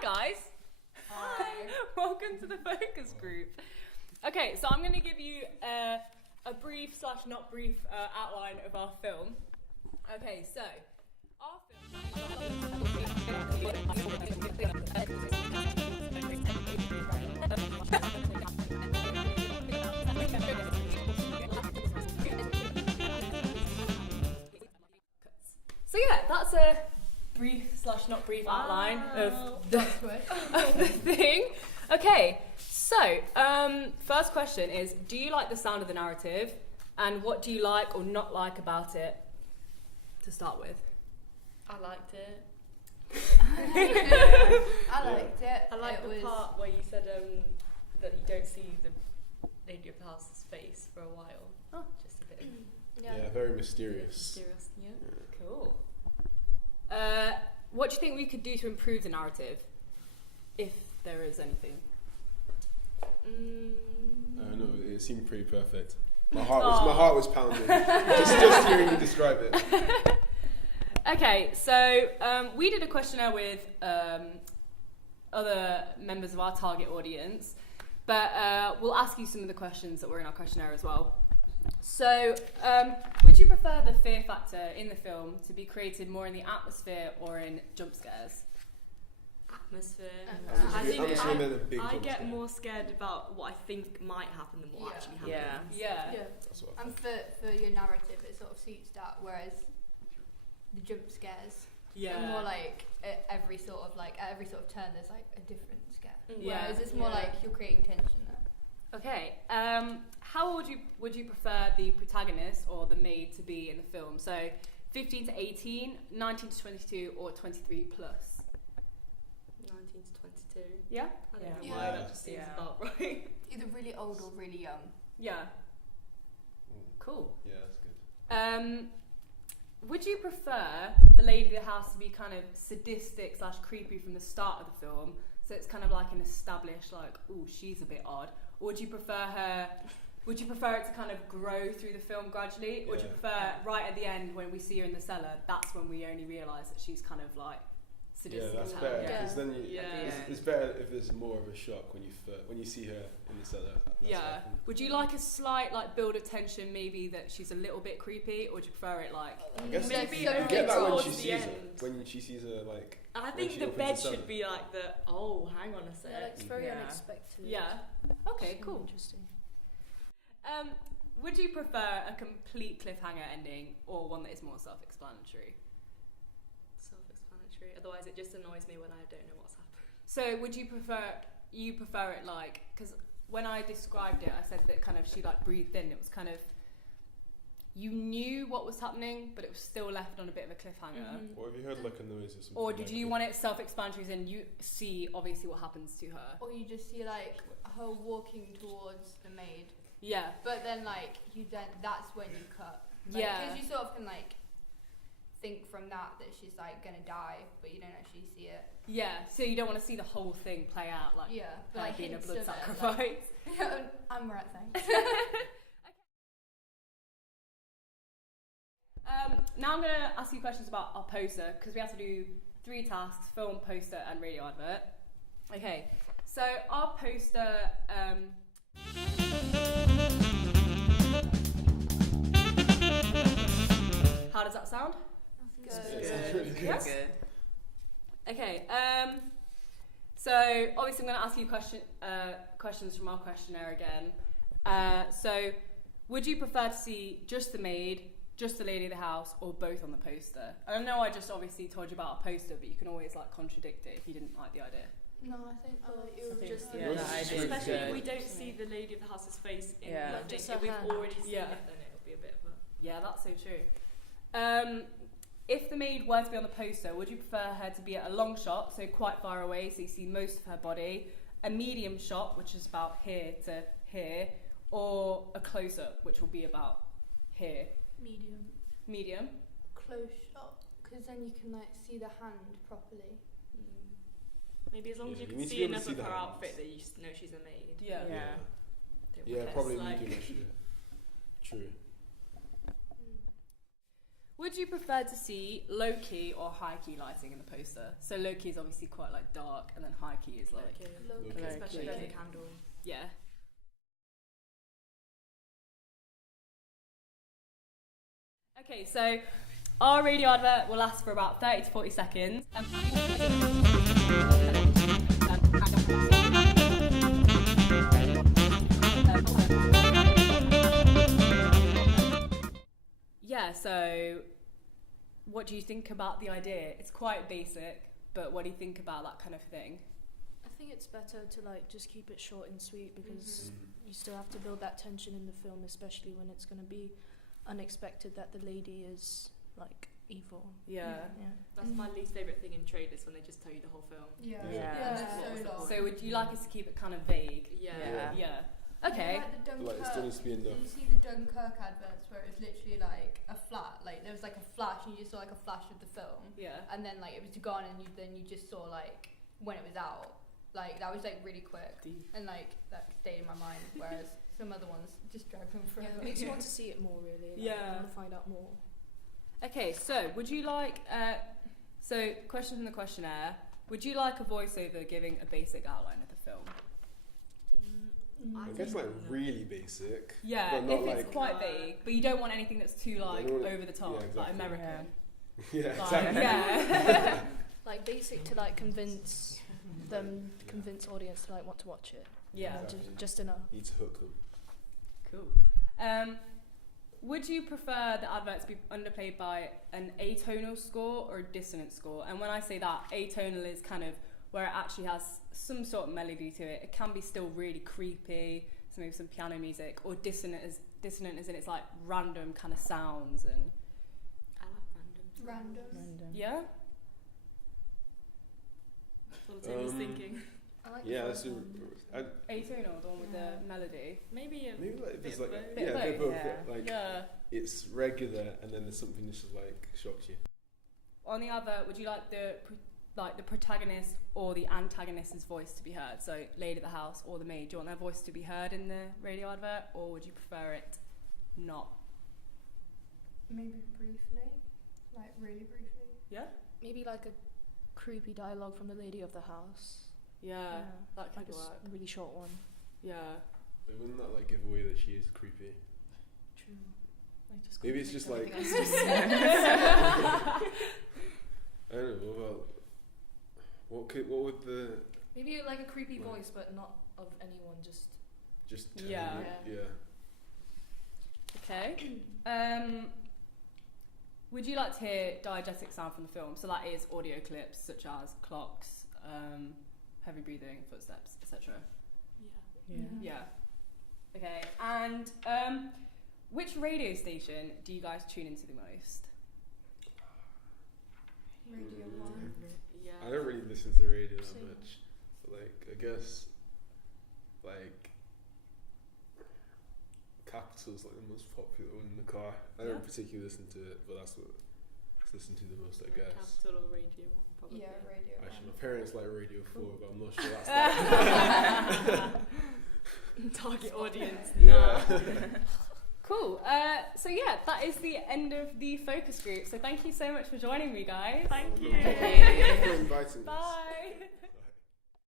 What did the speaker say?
Hi guys. Hi. Welcome to the focus group. Okay, so I'm going to give you a brief / not brief outline of our film. Okay, so our So yeah, that's a brief / not brief outline of the thing. Okay, so first question is, do you like the sound of the narrative, and what do you like or not like about it? To start with, I liked it. I liked it. I liked the part where you said that you don't see the lady of the house's face for a while. Oh. Just a bit. Yeah, very mysterious. Mysterious, yeah. Cool. What do you think we could do to improve the narrative, if there is anything? I don't know, it seemed pretty perfect. My heart was pounding just hearing you describe it. Okay, so we did a questionnaire with other members of our target audience, but we'll ask you some of the questions that were in our questionnaire as well. So, would you prefer the fear factor in the film to be created more in the atmosphere or in jump scares? Atmosphere. I get more scared about what I think might happen than what actually happens. Yeah. That's what I And think. for your narrative, it sort of suits that, whereas the jump scares are more like at every sort of turn there's like a different scare. Whereas it's more like you're creating tension there. Okay. How would you prefer the protagonist or the maid to be in the film? So, 15 to 18, 19 to 22, or 23 plus? 19 to 22. Yeah. I don't know Yeah. why, that just seems about right. Either really old or really young. Yeah. Cool. Yeah, that's good. Would you prefer the lady of the house to be kind of sadistic / creepy from the start of the film, so it's kind of like an established, like, oh, she's a bit odd, or would you prefer it to kind of grow through the film gradually, or would you prefer right at the end when we see her in the cellar, that's when we only realise that she's kind of like sadistic? Yeah, that's better, because then it's better if there's more of a shock when you see her in the cellar. Yeah. Would you like a slight like build of tension, maybe that she's a little bit creepy, or would you prefer it like? I guess maybe you get that when she towards the sees her. end. When she sees her, like. And I think the bed should be like the. Oh, hang on a sec. Yeah, it's very unexpected. Yeah. Okay. Cool. Interesting. Would you prefer a complete cliffhanger ending or one that is more self-explanatory? Self-explanatory. Otherwise, it just annoys me when I don't know what's happening. So, would you prefer it like, because when I described it, I said that kind of she like breathed in. It was kind of, you knew what was happening, but it was still left on a bit of a cliffhanger. Or have you heard like a noise or something? Or did you want it self-explanatory, as in you see obviously what happens to her? Or you just see like her walking towards the maid. Yeah. But then like that's when you cut. Like, Yeah. Because you sort of can like think from that she's like gonna die, but you don't actually see it. Yeah. So you don't want to see the whole thing play out, like but like being a hints blood of it, sacrifice. like, I'm right, thanks. Now I'm going to ask you questions about our poster, because we have to do 3 tasks: film, poster, and radio advert. Okay, so our poster. How does that sound? Good. Yes? Good. Okay. So obviously I'm going to ask you questions from our questionnaire again. So, would you prefer to see just the maid, just the lady of the house, or both on the poster? I know I just obviously told you about a poster, but you can always like contradict it if you didn't like the idea. No, I think it was just that idea. Especially if we don't see the lady of the house's face in the thing. If we've already seen it, then it'll be a bit of a... Yeah, that's so true. If the maid were to be on the poster, would you prefer her to be at a long shot, so quite far away, so you see most of her body, a medium shot, which is about here to here, or a close-up, which will be about here? Medium? Close shot, because then you can like see the hand properly. Maybe as long as you can see enough of her outfit that you know she's a maid. Yeah, probably medium actually. True. would you prefer to see low key or high key lighting in the poster? So low key is obviously quite like dark, and then high key is like Low-key. Especially Low-key. with a candle. yeah. Okay, so our radio advert will last for about 30 to 40 seconds. Yeah, so what do you think about the idea? It's quite basic, but what do you think about that kind of thing? I think it's better to like just keep it short and sweet because you still have to build that tension in the film, especially when it's going to be unexpected that the lady is like evil. Yeah. That's my least favourite thing in trailers, when they just tell you the whole film. Yeah. Yeah. So long. So would you like us to keep it kind of vague? Yeah. Okay. Like the Like, it still needs to be enough. Did you see the Dunkirk adverts where it was literally like a flat, like there was like a flash and you just saw like a flash of the film, Yeah. and then like it was gone and you just saw like when it was out, like that was like really quick and like that stayed in my mind, whereas some other ones just drag them Yeah, forever. it makes you want to see it more, really. Like, Yeah. you want to find out more. Okay, so would you like, so question from the questionnaire, would you like a voiceover giving a basic outline of the film? I guess like really basic. Yeah, But not if it's like- quite vague, but you don't want anything that's too like don't wanna- over the top, yeah, exactly. like American. Yeah, Like, exactly. yeah. Like basic to like convince audience to like want to watch it. Yeah. Exactly. Just enough. Need to hook them. Cool. Would you prefer the advert to be underplayed by an atonal score or a dissonant score? And when I say that, atonal is kind of where it actually has some sort of melody to it. It can be still really creepy, so maybe some piano music, or dissonant as in it's like random kind of sounds and I like random. Random. yeah. That's what Timmy's thinking. I like Yeah, the that's first one. Atonal, the one with the melody. Maybe a Maybe like bit there's of like both. Bit of bit of both, both, like Yeah. it's regular and then there's something that just like shocks you. On the advert, would you like the protagonist or the antagonist's voice to be heard? So, lady at the house or the maid, do you want their voice to be heard in the radio advert, or would you prefer it not? Maybe briefly, like really briefly. Yeah? Maybe like a creepy dialogue from the lady of the house. Yeah, that could like a work. really short one. Yeah. But wouldn't that like give away that she is creepy? True. Maybe it's just like I don't know. What would the Maybe like a creepy Right. voice, but not of anyone. just tell Yeah. you? Yeah. Okay. Would you like to hear diegetic sound from the film? So that is audio clips such as clocks, heavy breathing, footsteps, etc. Yeah. Okay. And which radio station do you guys tune into the most? Radio One. Yeah. I don't really listen to radio that Same. much, but like I guess like Capital's like the most popular one in the car. I don't particularly listen to it, but that's what I listen to the most, I guess. Capital or Radio 1, probably. Yeah, Radio Actually, One. my parents like Radio 4, but I'm not sure that's that. Target audience. Yeah. Cool. So yeah, that is the end of the focus group. So thank you so much for joining me, guys. Thank you. Thank you for inviting us. Bye.